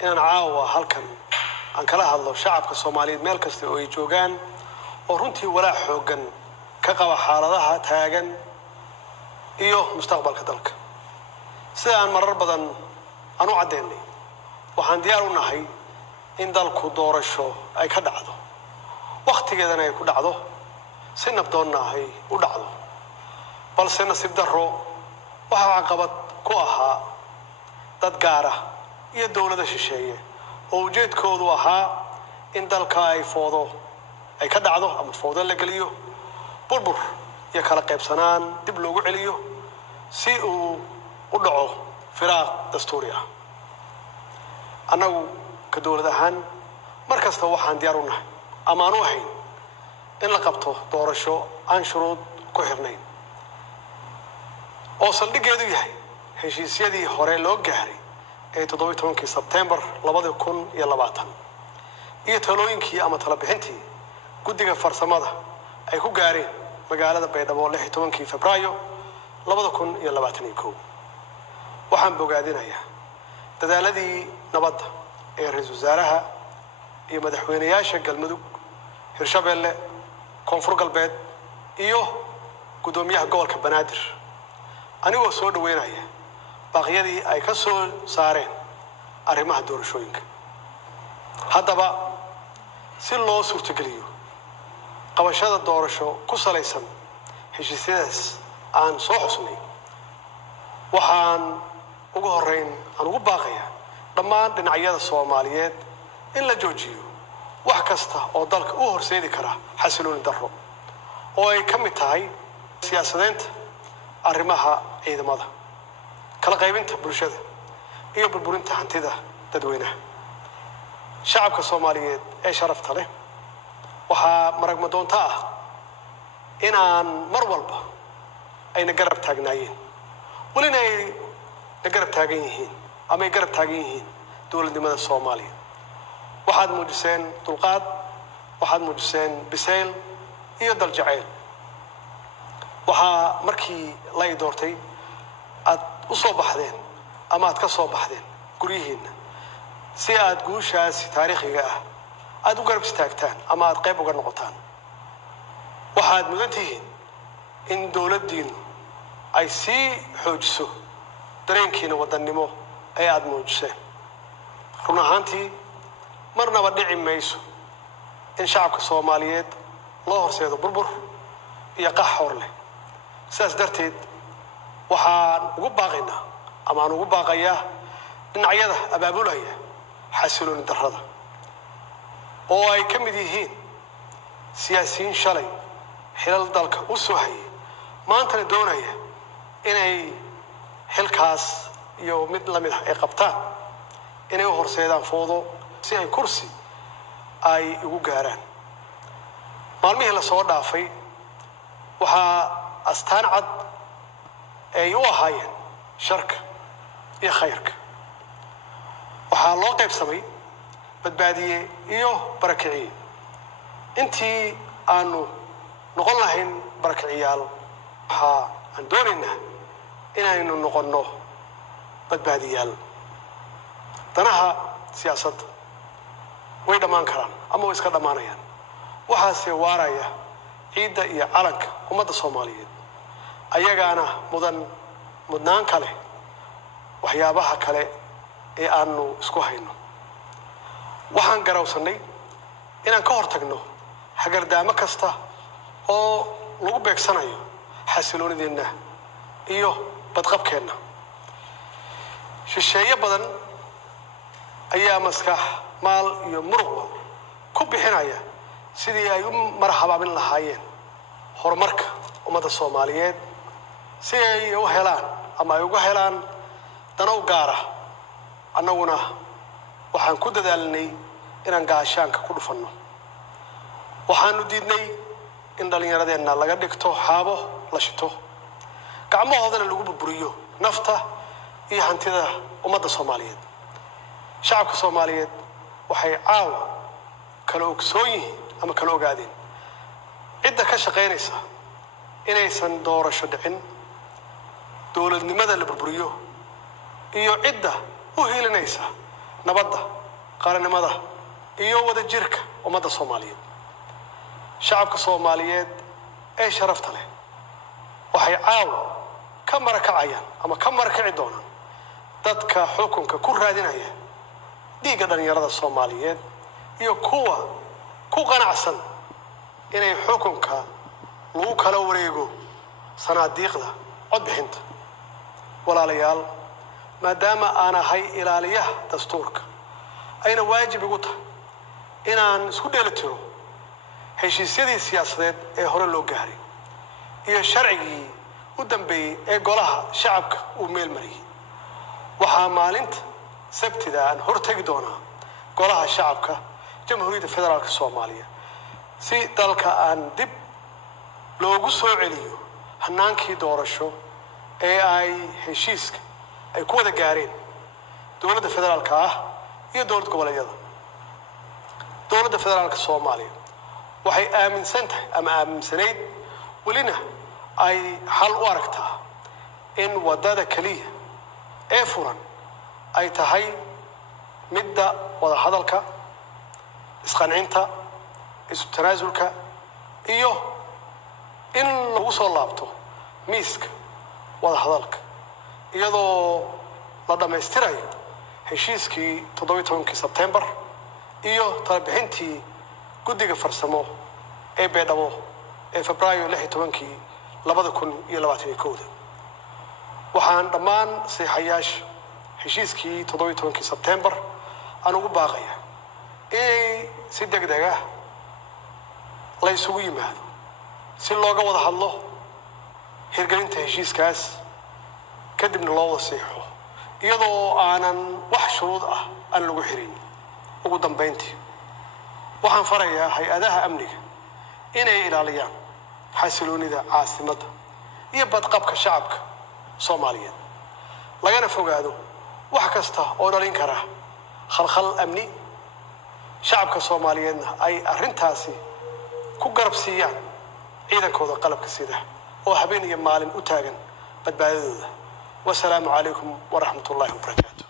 inaan caawa halkan aan kala hadlo shacabka Soomaaliyeed meel kasta oo ay joogaan oo runtii walaac xooggan ka qaba xaaladaha taagan iyo mustaqbalka dalka. sida aan marar badan aan u cadeynay waxaan diyaar u nahay in dalku doorasho ay ka dhacdo waqtigeedana ay ku dhacdo si nabdoonna ay u dhacdo balse nasiib darro waxa caqabad ku ahaa dad gaar ah iyo dawladda shisheeye oo ujeedkoodu ahaa in dalka ay foodo ay ka dhacdo ama foodo la geliyo burbur iyo kala qaybsanaan dib loogu celiyo si uu u dhaco firaaq dastuuri ah. annagu ka dawlad ahaan markasta waxaan diyaar u nahay ama aan u ahayn in la qabto doorasho aan shuruud ku xirnayn oo saldhiggeedu yahay heshiisyadii hore loo gaaray ee 17 Sebtembar 2020 iyo talooyinkii ama talo bixintii guddiga farsamada ay ku gaareen magaalada Baydhabo 16 Febraayo 2021. waxaan bogaadinayaa dadaaladii nabadda ee ra'iisul wasaaraha iyo madaxweynayaasha Galmudug, Hirshabelle, Koonfur Galbeed iyo gudoomiyaha gobolka Banaadir anigoo soo dhaweynaya baaqyadii ay ka soo saareen arrimaha doorashooyinka. haddaba si loo suurtageliyo qabashada doorasho ku salaysan heshiisyadaas aan soo xusnay waxaan ugu horeyn aan ugu baaqayaa dhammaan dhinacyada Soomaaliyeed in la joojiyo wax kasta oo dalka u horseedi kara xasilooni darro oo ay ka mid tahay siyaasadeynta arrimaha ciidamada, kala qaybinta bulshada iyo burburinta hantida dadweynaha. shacabka Soomaaliyeed ee sharafta leh waxaa maragma doonta ah in aan mar walba ayna garab taagnaayeen walina ay garab taagan yihiin ama ay garab taagan yihiin dowladnimada Soomaaliya. waxaad muujiseen dulqaad, waxaad muujiseen bisayl iyo dal jacayl. waxaa markii la doortay aad u soo baxdeen ama aad ka soo baxdeen guryihiinna si aad guushaasi taariikhiga ah aad u garab istaagtaan ama aad qayb uga noqotaan. waxaad mudan tihiin in dowladdiinu ay sii xoojiso dareenkiina wadannimo ee aad muujiseen. run ahaantii marnaba dhici mayso in shacabka Soomaaliyeed loo horseedo burbur iyo qax hor leh. sidaas darteed waxaan ugu baaqaynaa ama aan ugu baaqayaa dhinacyada abaabulaya xasilooni darrada oo ay ka mid yihiin siyaasiyiin shalay xilal dalka u soo hayay maantana doonaya inay xilkaas iyo mid la mid ah ay qabtaan inay u horseedaan foodo si ay kursi ay ugu gaaraan. maalmihii la soo dhaafay waxaa astaan cad ay u ahaayeen sharka iyo khayrka. waxaa loo qaybsamay badbaadiye iyo barakiciye. intii aanu noqon lahayn barakiciyaal waxaa aan doonaynaa inaynu noqonno badbaadiyaal. danaha siyaasadda way dhammaan karaan ama way iska dhammaanayaan. waxaase waaraya ciidda iyo calanka ummadda Soomaaliyeed ayagaana mudnaan kale waxyaabaha kale ee aanu isku hayno. waxaan garawsanay inaan ka hortagno hagardaamo kasta oo lagu beegsanayo xasiloonideenna iyo badqabkeenna. shisheeye badan ayaa maskax, maal iyo muruqba ku bixinaya sidii ay u marhabaabin lahaayeen horumarka ummadda Soomaaliyeed si ay u helaan ama ay uga helaan dano gaar ah. annaguna waxaan ku dadaalnay inaan gaashaanka ku dhufanno. waxaanu diidnay in dhalinyaradeenna laga dhigto xaabo la shito, gacmahoodana lagu burburiyo nafta iyo hantida ummadda Soomaaliyeed. shacabka Soomaaliyeed waxay caawa kala ogsoon yihiin ama kala ogaadeen cidda ka shaqaynaysa inaysan doorasho dhicin, dowladnimada la burburiyo iyo cidda u hiilinaysa nabadda qaranimada iyo wadajirka ummadda Soomaaliyeed shacabka Soomaaliyeed ee sharafta leh waxay caaw ka marakacayaan ama ka marakaci doonaan dadka xukunka ku raadinaya dhiigga dhalinyarada Soomaaliyeed iyo kuwa ku qanacsan inay xukunka lagu kala wareego sanaadiiqda codbixinta walaalayaal maadaama aan ahay ilaaliyaha dastuurka ayna waajib igu tahay inaan isku dheelitiro heshiisyadii siyaasadeed ee hore loo gaaray iyo sharcigii u dambeeyay ee golaha shacabka uu meel mariyay waxaa maalinta sabtida aan hortagi doonaa golaha shacabka jamhuuriyadda federaalka Soomaaliya si dalka aan dib loogu soo celiyo hanaankii doorasho ee ay heshiiska ay ku wada gaareen dowladda federaalka ah iyo dowlad goboleedyada dowladda federaalka Soomaaliya waxay aaminsan tahay ama aaminsanayd walina ay xal u aragtaa in wadada kaliya ee furan ay tahay midda wada hadalka isqancinta isu tanaasulka iyo in lagu soo laabto miiska wada hadalka iyadoo la dhameystirayo heshiiskii 17 Sebtembar iyo talabixintii guddiga farsamo ee Beedhabo ee Febraayo 16 2021 waxaan dhammaan saxiixayaasha heshiiskii 17 Sebtembar aan ugu baaqayaa inay si degdeg ah la isugu yimaado si looga wada hadlo hirgelinta heshiiskaas kadibna loo wada saxiixo iyadoo aanan wax shuruud ah aan lagu xirin ugu dambeyntii waxaan farayaa hay'adaha amniga inay ilaaliyaan xasiloonida caasimadda iyo badqabka shacabka Soomaaliyeed lagana fogaado wax kasta oo dhalin kara khalkhal amni shacabka Soomaaliyeedna ay arrintaasi ku garab siiyaan ciidankooda qalabka sida oo habeen iyo maalin u taagan badbaadadooda wassalaamu calaykum waraxmatullaahi wabarakaatuh